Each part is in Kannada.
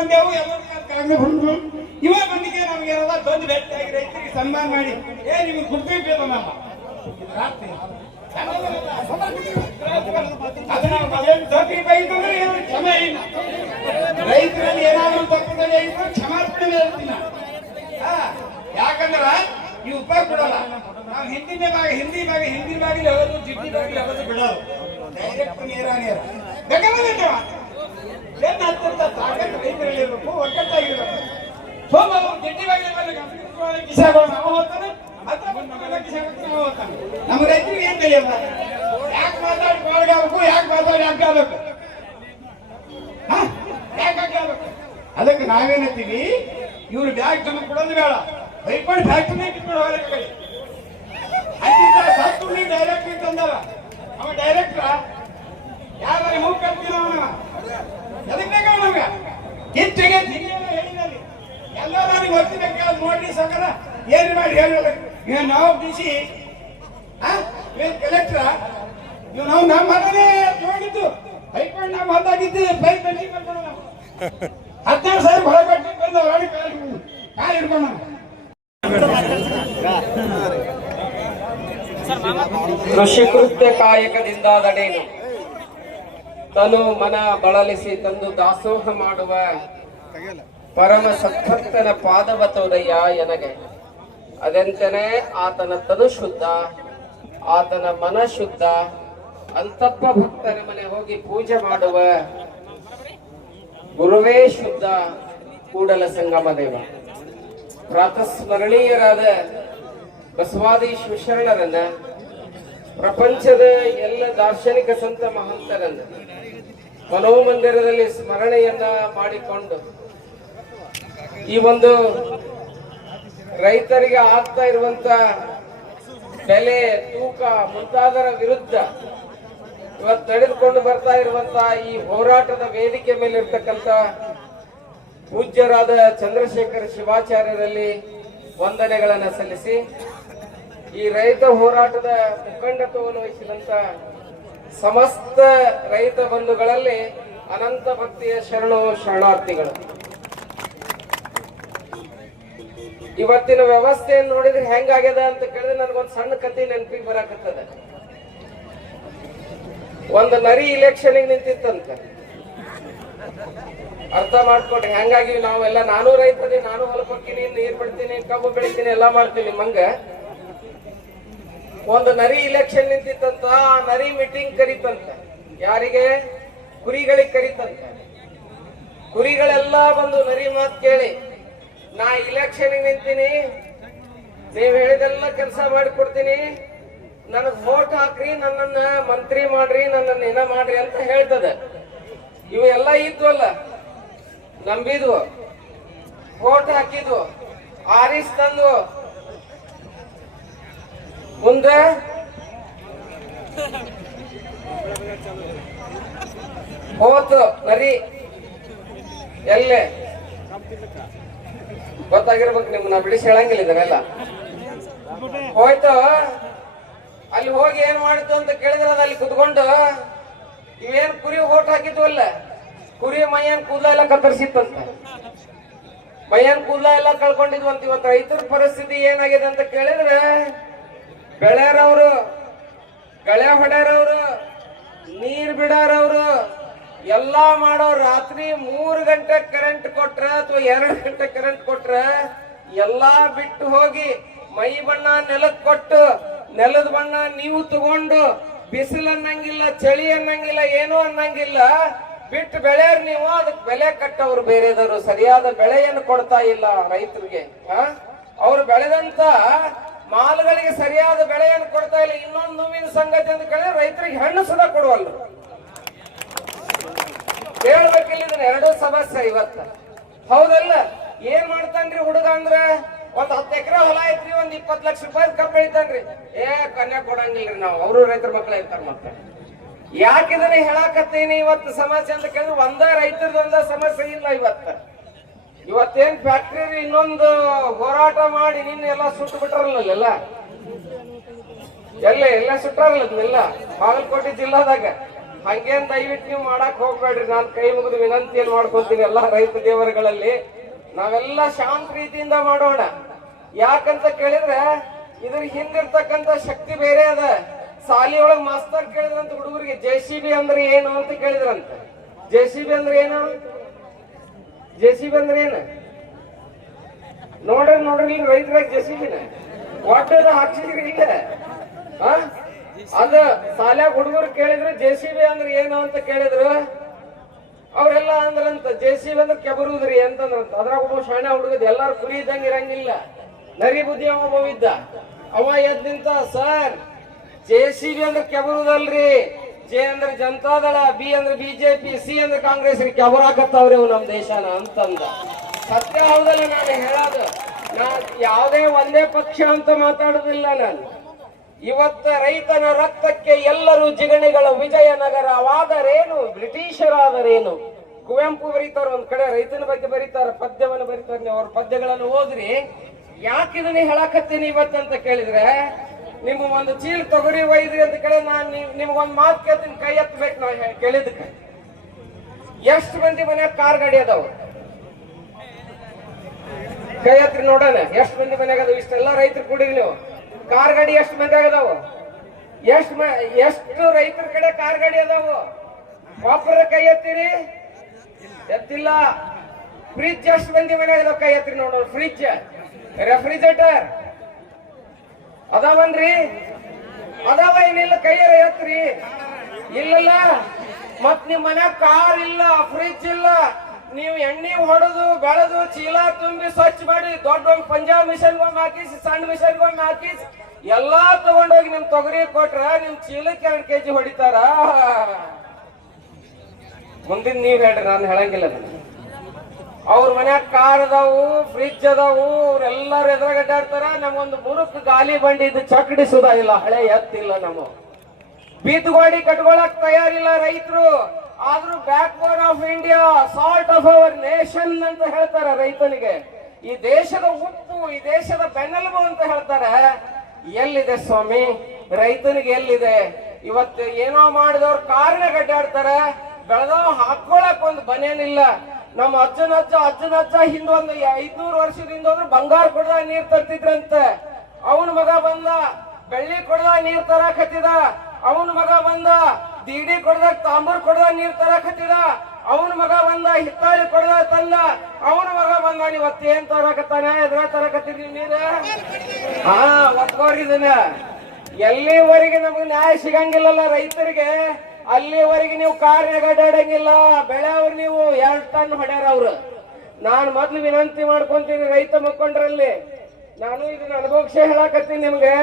ಅಂದೆವು ಎಲ್ಲರೂ ಬಂದ್ರು ಇವಾಗ ಬಂದಿಗೆ ನಮಗೆಲ್ಲ ಬಂದು ಭೇಟಿಯಾಗಿ ರೈತರಿಗೆ ಸನ್ಮಾನ ಮಾಡಿ. ಏ ನಿಮ್ಗೆ ನಮ್ಮ ರಾತ್ರಿ. ಅದು ಇಲ್ಲ. ರೈತರಲ್ಲಿ ಏನಾದ್ರು ತಪ್ಪದಲ್ಲಿ ಇದ್ರು ಕ್ಷಮಾರ್ಪಣೆ. ಹಾ, ಯಾಕಂದ್ರ ಈ ಉಪಾಯ ಕೊಡಲ್ಲ. ನಾವು ಹಿಂದಿನ ಭಾಗ ಹಿಂದಿ ಭಾಗ ಹಿಂದಿ ಬಾಗಿಲು ಯಾವುದು ಜಿಡ್ಡಿ ಬಾಗಿಲು ಯಾವುದು ಬಿಡೋದು ಡೈರೆಕ್ಟ್ ನೇರ ನೇರ. ಏನ್ ಹತ್ತಿರ ತಾಕತ್ತು ರೈತರಲ್ಲಿರಬೇಕು ಇರಬೇಕು ಒಗ್ಗಟ್ಟಾಗಿರ್ಬೇಕು ಸೋಮ ಅವರು ಬಂದು ಕಿಸಾಗಳು ನಾವು ಹೋಗ್ತಾನೆ ಮಗನ ಕಿಸಾಗಳು ನಾವು ಹೋಗ್ತಾನೆ. ನಮ್ಮ ರೈತರಿಗೆ ಏನ್ ಬೆಳೆಯಲ್ಲ ಯಾಕೆ ಮಾತಾಡಿ ಬಾಳ್ಗಾಬೇಕು ಯಾಕೆ ಮಾತಾಡಿ ಹಗ್ಗಾಗಬೇಕು? ಯಾಕೆ ಹಗ್ಗಾಗಬೇಕು ಅದಕ್ಕೆ ನಾವೇನಂತೀವಿ ಇವ್ರು ಬ್ಯಾಗ್ ಜನ ಕೊಡೋದು ಬೇಡ. ಬೈಕೊಂಡು ಫ್ಯಾಕ್ಟ್ರಿ ಕಿತ್ಕೊಂಡು ಹೋಗಲಿ ಅಂತಿದ್ದ ಸತ್ತು ಡೈರೆಕ್ಟರ್ ತಂದವ. ಅವ ಡೈರೆಕ್ಟ್ರ ಯಾರು ಮೂಗ್ ಕಲ್ತಿನ ಅವನ ಎದಕ್ಕೆ ಬೇಕಾವ ನಮ್ಗೆ ಕಿಚ್ಚಿಗೆ ಎಲ್ಲರೂ ಗೊತ್ತಿದೆ ಅದು ನೋಡ್ರಿ ಸಕಲ. ಏನು ಮಾಡಿ ಇವ್ ನಾವು ಬಿಸಿ? ಕಲೆಕ್ಟರ್ ಇವ್ ನಾವು ನಮ್ಮ ಮಗನೇ ಹೋಗಿದ್ದು ಹೈಕೋರ್ಟ್ ನಮ್ಮ ಹೊತ್ತಾಗಿದ್ದು ಬೈ ನಾವು ಹದಿನಾರು ಸಾವಿರ ಹೊರ ಕಟ್ಟಿ ಬಂದು ಹೊರಡಿ ಕಾಲು ಹಿಡ್ಕೊಂಡು ಕೃಷಿ ಕೃತ್ಯ ಕಾಯಕದಿಂದಾದಡೇನು ತನು ಮನ ಬಳಲಿಸಿ ತಂದು ದಾಸೋಹ ಮಾಡುವ ಪರಮ ಸದ್ಭಕ್ತನ ಪಾದವ ತೋರಯ್ಯ ಎನಗೆ. ಅದೆಂತನೇ ಆತನ ತನು ಶುದ್ಧ, ಆತನ ಮನ ಶುದ್ಧ, ಅಂತಪ್ಪ ಭಕ್ತರ ಮನೆ ಹೋಗಿ ಪೂಜೆ ಮಾಡುವ ಗುರುವೇ ಶುದ್ಧ ಕೂಡಲ ಸಂಗಮ ದೇವ. ಪ್ರಾತಸ್ಮರಣೀಯರಾದ ಬಸವಾದಿ ಶಿವಶರಣರನ್ನ ಪ್ರಪಂಚದ ಎಲ್ಲ ದಾರ್ಶನಿಕ ಸಂತ ಮಹಂತರನ್ನ ಮನೋಮಂದಿರದಲ್ಲಿ ಸ್ಮರಣೆಯನ್ನ ಮಾಡಿಕೊಂಡು ಈ ಒಂದು ರೈತರಿಗೆ ಆಗ್ತಾ ಇರುವಂತ ಬೆಲೆ, ತೂಕ ಮುಂತಾದರ ವಿರುದ್ಧ ಇವತ್ತು ನಡೆದುಕೊಂಡು ಬರ್ತಾ ಇರುವಂತ ಈ ಹೋರಾಟದ ವೇದಿಕೆ ಮೇಲೆ ಪೂಜ್ಯರಾದ ಚಂದ್ರಶೇಖರ ಶಿವಾಚಾರ್ಯರಲ್ಲಿ ವಂದನೆಗಳನ್ನು ಸಲ್ಲಿಸಿ ಈ ರೈತ ಹೋರಾಟದ ಮುಖಂಡತ್ವವನ್ನು ವಹಿಸಿದಂತ ಸಮಸ್ತ ರೈತ ಬಂಧುಗಳಲ್ಲಿ ಅನಂತ ಭಕ್ತಿಯ ಶರಣು ಶರಣಾರ್ಥಿಗಳು. ಇವತ್ತಿನ ವ್ಯವಸ್ಥೆಯನ್ನು ನೋಡಿದ್ರೆ ಹೆಂಗಾಗ್ಯದ ಅಂತ ಕೇಳಿದ್ರೆ ನನಗೊಂದು ಸಣ್ಣ ಕತೆ ನೆನಪಿಗೆ ಬರಾಕತ್ತದ. ಒಂದು ನರಿ ಇಲೆಕ್ಷನ್ ನಿಂತಿತ್ತಂತ. ಅರ್ಥ ಮಾಡ್ಕೊಡ್ರಿ ಹೆಂಗಾಗಿ ನಾವೆಲ್ಲ, ನಾನು ರೈತರಿ ನಾನು ಹೊಲಕ್ಕೆ ಹೋಗ್ತೀನಿ ನೀರ್ ಬಿಡ್ತೀನಿ, ಕಬ್ಬು ಬೆಳಿತೀನಿ, ಎಲ್ಲಾ ಮಾಡ್ತೀನಿ, ಮಂಗ. ಒಂದು ನರಿ ಇಲೆಕ್ಷನ್ ನಿಂತಿತ್ತಂತ ಆ ನರಿ ಮೀಟಿಂಗ್ ಕರೀತಂತ. ಯಾರಿಗೆ? ಕುರಿಗಳಿಗೆ ಕರೀತಂತ. ಕುರಿಗಳೆಲ್ಲ ಬಂದು ನರಿ ಮಾತು ಕೇಳಿ, ನಾ ಇಲೆಕ್ಷನ್ ನಿಂತೀನಿ. ನೀವ್ ಹೇಳಿದೆಲ್ಲ ಕೆಲಸ ಮಾಡಿಕೊಡ್ತೀನಿ. ನನಗ್ ವೋಟ್ ಹಾಕ್ರಿ, ನನ್ನನ್ನ ಮಂತ್ರಿ ಮಾಡ್ರಿ, ನನ್ನನ್ನ ಏನ ಮಾಡ್ರಿ ಅಂತ ಹೇಳ್ತದ. ಇವೆಲ್ಲ ಇದ್ವಲ್ಲ, ನಂಬಿದ್ವು. ವೋಟ್ ಹಾಕಿದ್ವು. ಆರಿಸ್ ತಂದು ಮುಂದೆ? ಹೋತು, ನರಿ. ಎಲ್ಲೆ? ಗೊತ್ತಾಗಿರ್ಬೇಕು ನಿಮ್ಮನ್ನ ಬಿಡಿಸಿ ಹೇಳಂಗಿಲ್ಲ ಇದನ್ನೆಲ್ಲ. ಹೋಯ್ತು. ಅಲ್ಲಿ ಹೋಗಿ ಏನ್ ಮಾಡಿತು ಅಂತ ಕೇಳಿದ್ರೆ ಅಲ್ಲಿ ಕುತ್ಕೊಂಡು, ಇವೇನ್ ಕುರಿ ಓಟ್ ಹಾಕಿದ್ವಲ್ಲ ಕುರಿ ಮೈಯನ್ ಕೂದಲ ಎಲ್ಲ ಕತ್ತರಿಸಿತ್ತಂತ. ಮೈಯನ್ ಕೂದಲ ಎಲ್ಲ ಕಳ್ಕೊಂಡಿದ್ವಂತ ಇವತ್ತು ರೈತರ ಪರಿಸ್ಥಿತಿ ಏನಾಗಿದೆ ಅಂತ ಕೇಳಿದ್ರೆ ಬೆಳೆಯರವ್ರು ಗಳೆ ಹೊಡೆಯರವರು, ನೀರ್ ಬಿಡೋರವ್ರು, ಎಲ್ಲಾ ಮಾಡೋ ರಾತ್ರಿ ಮೂರು ಗಂಟೆ ಕರೆಂಟ್ ಕೊಟ್ರ ಅಥವಾ ಎರಡು ಗಂಟೆ ಕರೆಂಟ್ ಕೊಟ್ರ ಎಲ್ಲಾ ಬಿಟ್ಟು ಹೋಗಿ ಮೈ ಬಣ್ಣ ನೆಲಕ್ ಕೊಟ್ಟು ನೆಲದ ಬಣ್ಣ ನೀವು ತಗೊಂಡು ಬಿಸಿಲು ಅನ್ನಂಗಿಲ್ಲ, ಚಳಿ ಅನ್ನಂಗಿಲ್ಲ, ಏನು ಅನ್ನಂಗಿಲ್ಲ, ಬಿಟ್ಟು ಬೆಳೆಯರ್ ನೀವು ಅದಕ್ಕೆ ಬೆಲೆ ಕಟ್ಟವ್ರು ಬೇರೆದವರು. ಸರಿಯಾದ ಬೆಳೆಯನ್ನು ಕೊಡ್ತಾ ಇಲ್ಲ ರೈತರಿಗೆ. ಅವ್ರು ಬೆಳೆದಂತ ಮಾಲ್ಗಳಿಗೆ ಸರಿಯಾದ ಬೆಳೆಯನ್ನು ಕೊಡ್ತಾ ಇಲ್ಲ. ಇನ್ನೊಂದು ನೋವಿನ ಸಂಗತಿ ಅಂತ ಕೇಳಿದ್ರೆ ರೈತರಿಗೆ ಹಣ್ಣು ಸದಾ ಕೊಡುವಲ್ಲ ಹೇಳ್ಬೇಕಿಲ್ಲ ಇದನ್ನ ಎರಡೂ ಸಮಸ್ಯೆ ಇವತ್ತ. ಹೌದಲ್ಲ? ಏನ್ ಮಾಡ್ತಾನ್ರಿ ಹುಡುಗ ಅಂದ್ರೆ? ಒಂದ್ ಹತ್ತು ಎಕರೆ ಹೊಲ ಐತ್ರಿ, ಒಂದ್ ಇಪ್ಪತ್ ಲಕ್ಷ ರೂಪಾಯಿ ಕಬ್ಬು ಬೆಳಿತಾನ್ರಿ ಏ, ಕನ್ಯಾ ಕೊಡಂಗಿಲ್ರಿ ನಾವು. ಅವರು ರೈತರ ಮಕ್ಕಳ ಇರ್ತಾರ ಮತ್ತೆ. ಯಾಕೆ ಇದನ್ನ ಹೇಳಾಕತ್ತೀನಿ ಇವತ್ತು ಸಮಸ್ಯೆ ಅಂತ ಕೇಳಿದ್ರೆ ಒಂದ ರೈತರದೊಂದ ಸಮಸ್ಯೆ ಇಲ್ಲ ಇವತ್ತ. ಇವತ್ತೇನ್ ಫ್ಯಾಕ್ಟ್ರಿ ಇನ್ನೊಂದು ಹೋರಾಟ ಮಾಡಿ ನಿನ್ನ ಎಲ್ಲ ಸುಟ್ಟು ಬಿಟ್ರಲ್ಲ ಎಲ್ಲ ಎಲ್ಲ ಸುಟ್ಟಾರಲ್ಲ ಬಾಗಲಕೋಟೆ ಜಿಲ್ಲಾದಾಗ. ಹಂಗೇನ್ ದಯವಿಟ್ಟು ನೀವು ಮಾಡಕ್ ಹೋಗ್ಬೇಡ್ರಿ. ನಾನು ಕೈ ಮುಗಿದು ವಿನಂತಿಯನ್ನು ಮಾಡ್ಕೊಂತೀನಿ ಎಲ್ಲಾ ರೈತ ದೇವರುಗಳಲ್ಲಿ. ನಾವೆಲ್ಲ ಶಾಂತ ರೀತಿಯಿಂದ ಮಾಡೋಣ. ಯಾಕಂತ ಕೇಳಿದ್ರೆ, ಇದ್ರ ಹಿಂದಿರ್ತಕ್ಕಂತ ಶಕ್ತಿ ಬೇರೆ ಅದ. ಸಾಲಿ ಒಳಗ್ ಮಾಸ್ತರ್ ಕೇಳಿದ್ರಂತ ಹುಡುಗರಿಗೆ ಜೆ ಸಿ ಬಿ ಅಂದ್ರೆ ಏನು ಅಂತ ಕೇಳಿದ್ರಂತ. ಜೆ ಸಿ ಬಿ ಅಂದ್ರೆ ಏನು? ಜೆ ಸಿ ಬಿ ಅಂದ್ರೆ ಏನು? ನೋಡ್ರಿ ನೋಡ್ರಿ ರೈತರಾಗ ಜೆ ಸಿ ಬಿನ ಹಾಕ್ಸಿದ್ರಿ ಇಲ್ಲ? ಅದ ಸಾಲ್ಯಾಗ ಹುಡುಗರು ಕೇಳಿದ್ರು ಜೆ ಬಿ ಅಂದ್ರೆ ಏನು ಅಂತ ಕೇಳಿದ್ರು. ಅವ್ರೆಲ್ಲ ಅಂದ್ರಂತ ಜೆ ಬಿ ಅಂದ್ರೆ ಕೆಬರುದ್ರಿ ಅಂತಂದ್ರಂತ. ಅದ್ರಾಗ ಒಬ್ಬ ಶಾಣೆ ಹುಡುಗದ ಎಲ್ಲಾರು ಕುರಿ ಇದ್ದಂಗ ಇರಂಗಿಲ್ಲ. ನರಿ ಬುದ್ಧಿ ಒಬ್ಬ ಇದ್ದ. ಅವ ಎದ್ ನಿಂತ, ಸರ್ ಜೆ ಬಿ ಅಂದ್ರೆ ಕೆಬರುದಲ್ರಿ. ಜೆ ಅಂದ್ರೆ ಜನತಾದಳ ಬಿ ಅಂದ್ರೆ ಬಿಜೆಪಿ ಸಿ ಅಂದ್ರೆ ಕಾಂಗ್ರೆಸ್ ಕೆಬರಾಕತ್ತವ್ರಿ ಅವು ನಮ್ಮ ದೇಶನ ಅಂತಂದ. ಸತ್ಯ ಹೌದಲ್ಲ ನಾನು ಹೇಳೋದು. ನಾ ಯಾವುದೇ ಒಂದೇ ಪಕ್ಷ ಅಂತ ಮಾತಾಡುದಿಲ್ಲ ನಾನು. ಇವತ್ತ ರೈತನ ರಕ್ತಕ್ಕೆ ಎಲ್ಲರೂ ಜಿಗಣಿಗಳ ವಿಜಯನಗರವಾದರೇನು ಬ್ರಿಟಿಷರಾದರೇನು? ಕುವೆಂಪು ಬರೀತಾರ, ಒಂದ್ ಕಡೆ ರೈತನ ಬಗ್ಗೆ ಬರೀತಾರ, ಪದ್ಯವನ್ನು ಬರೀತಾರ, ಅವ್ರ ಪದ್ಯಗಳನ್ನು ಓದ್ರಿ. ಯಾಕೆ ಹೇಳಾಕತ್ತೀನಿ ಹೇಳಕತ್ತೀನಿ ಇವತ್ತಂತ ಕೇಳಿದ್ರೆ? ನಿಮ್ಮ ಒಂದು ಚೀಲ ತೊಗರಿ ಒಯ್ದ್ರಿ ಅಂತ ಕೇಳಿ ನಾನು ನಿಮ್ಗೊಂದು ಮಾತು ಕೇಳ್ತೀನಿ, ಕೈ ಎತ್ತಬೇಕು ನಾವು ಕೇಳಿದಕ್ಕೆ ಎಷ್ಟು ಮಂದಿ ಮನ್ಯಾಗ ಕಾರ್ ಗಾಡಿ ಅದಾವ? ಕೈ ಹತ್ರಿ ನೋಡೋಣ, ಎಷ್ಟು ಮಂದಿ ಮನ್ಯಾಗ ಅದಾವ? ಇಷ್ಟೆಲ್ಲ ರೈತರು ಕೂಡಿರಿ ನೀವು. ಕಾರ್ ಗಾಡಿ ಎಷ್ಟು ಮಂದಿ ಅದಾವ? ಎಷ್ಟು ಎಷ್ಟು ರೈತರ ಕಡೆ ಕಾರ್ ಗಾಡಿ ಅದಾವು? ಒಬ್ಬರ ಕೈ ಎತ್ತೀರಿ? ಎತ್ತಿಲ್ಲ. ಫ್ರಿಜ್ ಎಷ್ಟು ಮಂದಿ ಮನ್ಯಾಗ ಅದಾವ? ಕೈ ಎತ್ತಿರಿ ನೋಡೋಣ, ಫ್ರಿಜ್. ರೆಫ್ರಿಜರೇಟರ್. ಅದಾವನ್ರಿ? ಅದಾವ ಏನಿಲ್ಲ ಕೈಯಲ್ಲಿ ಎತ್ರಿ. ಇಲ್ಲಲ್ಲ ಮತ್ ನಿಮ್ ಮನ್ಯಾಗ ಕಾರ್ ಇಲ್ಲ ಫ್ರಿಜ್ ಇಲ್ಲ. ನೀವು ಎಣ್ಣೆ ಹೊಡೆದು, ಬೆಳೆದು, ಚೀಲ ತುಂಬಿ, ಸ್ವಚ್ಛ ಮಾಡಿ ದೊಡ್ಡ ಪಂಜಾಬ್ ಮಿಷನ್ ಒಮ್ಮೆ ಹಾಕಿಸಿ ಸಣ್ಣ ಮಿಷನ್ ಒಮ್ಮೆ ಹಾಕಿಸಿ, ಎಲ್ಲಾ ತಗೊಂಡೋಗಿ ನಿಮ್ ತೊಗರಿ ಕೊಟ್ರ, ನಿಮ್ ಚೀಲಕ್ಕೆ ಎರಡ್ ಕೆಜಿ ಹೊಡಿತಾರ. ಮುಂದಿನ ನೀವ್ ಹೇಳ್ರಿ, ನಾನು ಹೇಳಂಗಿಲ್ಲ ಅದನ್ನ. ಅವ್ರ ಮನ್ಯಾಗ ಕಾರ್ ಅದಾವು ಫ್ರಿಜ್ ಅದಾವು, ಅವ್ರೆಲ್ಲರೂ ಎದುರಾಗ ಅಡ್ಡಾಡ್ತಾರ ನಮ್ಗೊಂದು ಮುರುಕ್ ಗಾಲಿ ಬಂಡಿ ಇದು ಚಕಡಿಸುದ ಇಲ್ಲ, ಹಳೆ ಎತ್ತಿಲ್ಲ ನಮ್ಮ ಬೀದ್ಗೋಡಿ ಕಟ್ಕೊಳಕ್ ತಯಾರಿಲ್ಲ ರೈತರು. ಆದ್ರೂ backbone of India salt of our nation ಅಂತ ಹೇಳ್ತಾರೆ ರೈತನಿಗೆ. ಈ ದೇಶದ ಉಪ್ಪು, ಈ ದೇಶದ ಬೆನ್ನೆಲುಬು ಅಂತ ಹೇಳ್ತಾರೆ. ಎಲ್ಲಿದೆ ಸ್ವಾಮಿ? ರೈತನಿಗೆ ಎಲ್ಲಿದೆ? ಇವತ್ತು ಏನೋ ಮಾಡಿದವ್ರು ಕಾರ್ನ ಗಡ್ಡಾಡ್ತಾರೆ ಬೆಳೆದವ್ ಹಾಕೊಳಕ್ ಒಂದು ಬನೇನಿಲ್ಲ ನಮ್ಮ ಅಜ್ಜನ ಅಜ್ಜ ಅಜ್ಜನ ಅಜ್ಜ ಹಿಂದೊಂದು ಐದ್ನೂರು ವರ್ಷದಿಂದ ಹೋದ್ರೆ ಬಂಗಾರ ಕೊಡದ ನೀರ್ ತರ್ತಿದ್ರಂತೆ. ಅವನ ಮಗ ಬಂದ, ಬೆಳ್ಳಿ ಕೊಡದ ನೀರ್ ತರಾಕತ್ತಿದ. ಅವನ ಮಗ ಬಂದ, ದಿಡಿ ಕೊಡದ, ತಾಂಬೂರ್ ಕೊಡದ ನೀರ್ ತರಾಕತ್ತಿದ. ಅವನ ಮಗ ಬಂದ, ಹಿತ್ತಾಳಿ ಕೊಡದ ತಂದ. ಅವನ ಮಗ ಬಂದ ಇವತ್ತು ಏನ್ ತರಾಕತ್ತಾನ? ಎದ್ರ ತರಾಕತ್ತಿದ್ರಿ ನೀರ? ಹಾ ಒತ್ಕೋರಿದನ ಎಲ್ಲಿವರೆಗೆ ನಮ್ಗೆ ನ್ಯಾಯ ಸಿಗಂಗಿಲ್ಲಲ್ಲ ರೈತರಿಗೆ? ಅಲ್ಲಿವರೆಗೆ ನೀವು ಅಡ್ಡಾಡಂಗಿಲ್ಲ ಬೆಳೆ ಅವ್ರು ನೀವು ಎರಡು ಟನ್ ಹೊಡ್ಯಾರ ಅವ್ರು. ನಾನು ಮೊದ್ಲು ವಿನಂತಿ ಮಾಡ್ಕೊಂತೀನಿ ರೈತ ಮುಖಂಡರಲ್ಲಿ ನಾನು ಇದನ್ನ ಅನುಭವಿಸೇ ಹೇಳಕತ್ತೀನಿ ನಿಮ್ಗೆ.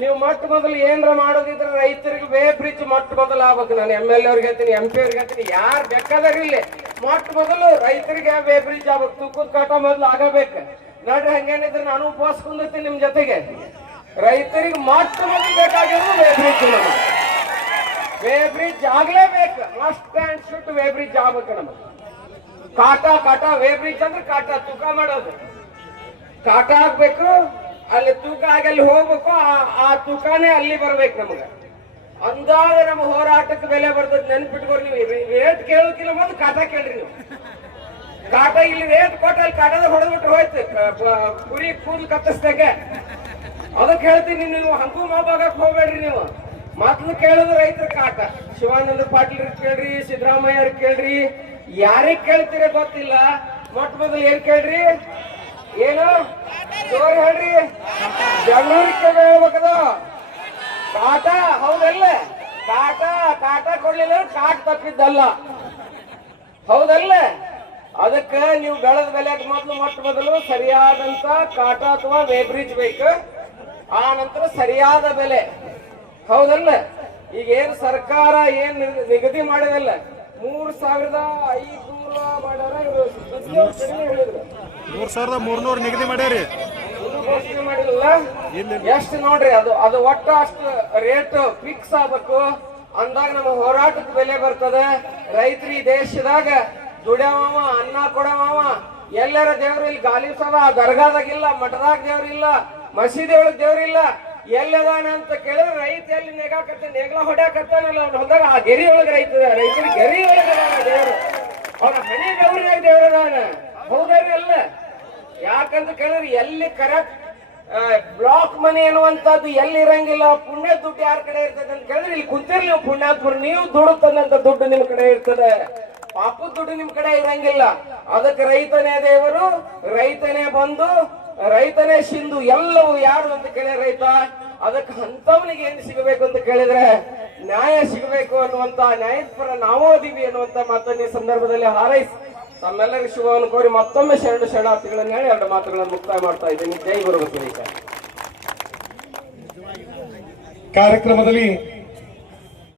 ನೀವು ಮೊಟ್ಟ ಮೊದಲು ಏನ್ರ ಮಾಡೋದಿದ್ರೆ ರೈತರಿಗೆ ವೇ ಬ್ರಿಡ್ಜ್ ಮೊಟ್ಟ ಮೊದಲು ಆಗ್ಬೇಕು. ನಾನು ಎಂ ಎಲ್ ಅವ್ರಿಗೆ ಹೇಳ್ತೀನಿ ಎಂ ಪಿ ಅವ್ರಿಗೆ ಹೇಳ್ತೀನಿ, ಯಾರು ಬೇಕಾದಾಗಿರ್ಲಿ ಮೊಟ್ಟ ಮೊದಲು ರೈತರಿಗೆ ವೇ ಬ್ರಿಡ್ಜ್ ಆಗ್ಬೇಕು. ತೂಕದ ಕಾಟ ಮೊದಲು ಆಗಬೇಕು. ನೋಡ್ರಿ, ಹಂಗೇನಿದ್ರೆ ನಾನು ಉಪವಾಸ ಕುಂದಿರ್ತೀನಿ ನಿಮ್ ಜೊತೆಗೆ. ರೈತರಿಗೆ ಮೊಟ್ಟ ಮೊದಲು ಬೇಕಾಗಿರೋದು ವೇ ಬ್ರಿಜ್ ನಮಗೆ ವೇ ಬ್ರಿಡ್ಜ್ ಆಗ್ಲೇಬೇಕು must and should weighbridge ಆಗ್ಬೇಕು ನಮಗೆ. ಕಾಟ ಕಾಟ ವೇ ಬ್ರಿಡ್ಜ್ ಅಂದ್ರೆ ಕಾಟ ತೂಕ ಮಾಡೋದು. ಕಾಟ ಆಗ್ಬೇಕು, ಅಲ್ಲಿ ತೂಕ ಆಗಿ ಅಲ್ಲಿ ಹೋಗ್ಬೇಕು, ಆ- ತೂಕನೇ ಅಲ್ಲಿ ಬರ್ಬೇಕು ನಮ್ಗೆ. ಅಂದಾಗ ನಮ್ಮ ಹೋರಾಟಕ್ಕೆ ಬೆಲೆ ಬರ್ತದೆ. ನೆನ್ಪಿಟ್ಕೊರಿ ನೀವು. ರೇಟ್ ಕೇಳೋಕಿಲ್ಲ ಮೊದಲು ಕಾಟ ಕೇಳ್ರಿ ನೀವು. ಕಾಟ ಇಲ್ಲಿ ರೇಟ್ ಕೊಟ್ಟು ಅಲ್ಲಿ ಕಾಟದ ಹೊಡೆದ್ಬಿಟ್ರೆ ಹೋಯ್ತು. ಕುರಿ ಕೂದಲು ಕತ್ತರಿಸ್ದಾಗ. ಅದಕ್ಕೆ ಹೇಳ್ತೀನಿ ನೀವು, ಹಂಗೂ ಮಾಬಾಗಕ್ ಹೋಗ್ಬೇಡ್ರಿ ನೀವು. ಮೊದ್ಲು ಕೇಳೋದು ರೈತರ ಕಾಟ. ಶಿವಾನಂದ ಪಾಟೀಲ್ ಕೇಳ್ರಿ, ಸಿದ್ದರಾಮಯ್ಯ ಅವ್ರಿಗೆ ಕೇಳ್ರಿ. ಯಾರಿಗೆ ಕೇಳ್ತೀರ ಗೊತ್ತಿಲ್ಲ. ಮೊಟ್ಟ ಮೊದಲು ಏನ್ ಕೇಳ್ರಿ? ಏನು? ಜೋರ್ ಹೇಳ್ರಿ. ಬೆಂಗಳೂರಿಗೆ ಹೇಳ್ಬೇಕದು. ಕಾಟ, ಹೌದಲ್ಲ? ಕಾಟ ಕಾಟ ಕೊಡ್ಲಿಲ್ಲ ಕಾಟ ತಪ್ಪಿದ್ದಲ್ಲ. ಹೌದಲ್ಲ? ಅದಕ್ಕೆ ನೀವು ಬೆಳೆದ ಬೆಲೆಗೆ ಮೊದಲು, ಮೊಟ್ಟ ಮೊದಲು ಸರಿಯಾದಂತ ಕಾಟ ಅಥವಾ ವೇಬ್ರಿಜ್ ಬೇಕು. ಆ ನಂತರ ಸರಿಯಾದ ಬೆಲೆ. ಹೌದಲ್ಲ? ಈಗ ಏನು ಸರ್ಕಾರ ಏನ್ ನಿಗದಿ ಮಾಡಿದಲ್ಲ? ಮೂರ್ ಸಾವಿರದ ಐದ್ನೂರ ಮೂರ್ ಸಾವಿರದ ಮೂರ್ನೂರು ನಿಗದಿ ಮಾಡ್ಯಾರಿ ಘೋಷಣೆ ಮಾಡಿಲ್ಲ ಎಷ್ಟು ನೋಡ್ರಿ ಅದು ಅದು ಒಟ್ಟು ಅಷ್ಟು ರೇಟ್ ಫಿಕ್ಸ್ ಆಗ್ಬೇಕು. ಅಂದಾಗ ನಮ್ಮ ಹೋರಾಟಕ್ಕೆ ಬೆಲೆ ಬರ್ತದೆ. ರೈತರಿ ದೇಶದಾಗ ದುಡ್ಯಾವ ಅನ್ನ ಕೊಡವ ಎಲ್ಲರ ದೇವ್ರು ಇಲ್ಲಿ ಗಾಲಿ ಸಭಾ ದರ್ಗಾದಾಗಿಲ್ಲ ಮಠದಾಗ ದೇವ್ರಿಲ್ಲ ಮಸೀದಿ ಒಳಗ್ ದೇವ್ರಿಲ್ಲ ಎಲ್ಲದಾನ ಅಂತ ಕೇಳಿದ್ರೆ ರೈತ ಎಲ್ಲಿ ನೆಗಾಕತ್ತ, ನೆಗ್ಲ ಹೊಡ್ಯಾಕತ್ತಾನಲ್ಲ ಅವ್ನ ಹೊಲ್ದಾಗ ಆ ಗೆರಿ ಒಳಗೆ ರೈತ ರೈತರ ಗೆರಿ ಒಳಗೆ ದೇವರು. ಅವನ ಹಣೆ ಗೌರಿಯಾಗಿ ದೇವರದಾನ ಹೌದಾರಿ ಅಲ್ಲ ಯಾಕಂತ ಕೇಳಿದ್ರೆ ಎಲ್ಲಿ ಕರೆಕ್ಟ್ ಬ್ಲಾಕ್ ಮನಿ ಅನ್ನುವಂಥದ್ದು ಎಲ್ಲಿ ಇರಂಗಿಲ್ಲ, ಪುಣ್ಯ ದುಡ್ಡು ಯಾರ ಕಡೆ ಇರ್ತದೆ ಅಂತ ಕೇಳಿದ್ರೆ ಇಲ್ಲಿ ಕುಂತಿರ್ಲಿ ನೀವು ಪುಣ್ಯಾತ್ಮರು. ನೀವು ದುಡ್ಡು ತಂದಂತ ದುಡ್ಡು ನಿಮ್ ಕಡೆ ಇರ್ತದೆ. ಪಾಪದ ದುಡ್ಡು ನಿಮ್ ಕಡೆ ಇರಂಗಿಲ್ಲ. ಅದಕ್ಕೆ ರೈತನೇ ದೇವರು, ರೈತನೇ ಬಂದು ರೈತನೇ ಸಿಂಧು ಎಲ್ಲವೂ ಯಾರು ಅಂತ ಕೇಳಿ ರೈತ, ಅದಕ್ಕೆ ಅಂತವನಿಗೆ ಏನ್ ಸಿಗಬೇಕು ಅಂತ ಕೇಳಿದ್ರೆ ನ್ಯಾಯ ಸಿಗಬೇಕು ಅನ್ನುವಂತ ನ್ಯಾಯಸ್ಪರ ನಾವೋ ಅದೀವಿ ಅನ್ನುವಂತ ಮಾತನ್ನ ಸಂದರ್ಭದಲ್ಲಿ ಹಾರೈಸಿ. ತಮ್ಮೆಲ್ಲರಿಗೂ ಶುಭವನ್ನು ಕೋರಿ ಮತ್ತೊಮ್ಮೆ ಶರಣು ಶರಣಾರ್ಥಿಗಳನ್ನ ಹೇಳಿ ಎರಡು ಮಾತುಗಳನ್ನು ಮುಕ್ತಾಯ ಮಾಡ್ತಾ ಇದ್ದೀನಿ. ಜೈ ಗುರು ಕಾರ್ಯಕ್ರಮದಲ್ಲಿ